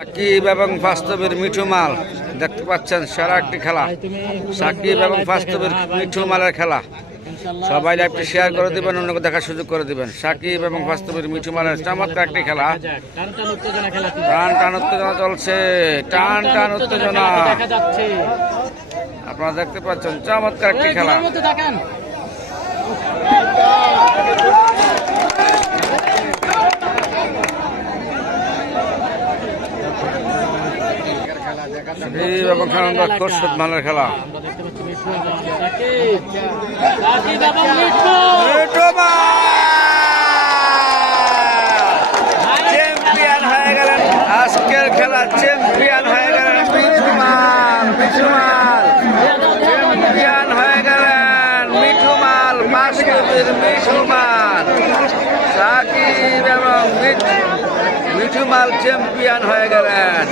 সাকিব এবং বাস্তবের মিঠু মাল দেখতে পাচ্ছেন সেরা একটি খেলা। সাকিব এবং বাস্তবের মিঠু মালের খেলা। সবাই লাইভটি শেয়ার করে দিবেন, অন্যকে দেখার সুযোগ করে দিবেন। সাকিব এবং বাস্তবের মিঠু মালের চমৎকার একটি খেলা। টান টান উত্তেজনা চলছে, টান টান উত্তেজনা আপনারা দেখতে পাচ্ছেন। চমৎকার একটি খেলা। এবং খোরশেদ মালের খেলা। চ্যাম্পিয়ন হয়ে গেলেন আজকের খেলা, চ্যাম্পিয়ন হয়ে গেলেন মিঠু মাল। চ্যাম্পিয়ন হয়ে গেলেন মিঠু মাল, বাস্তবের মিঠু মাল। সাকিব এবং মিঠু মাল চ্যাম্পিয়ন হয়ে গেলেন।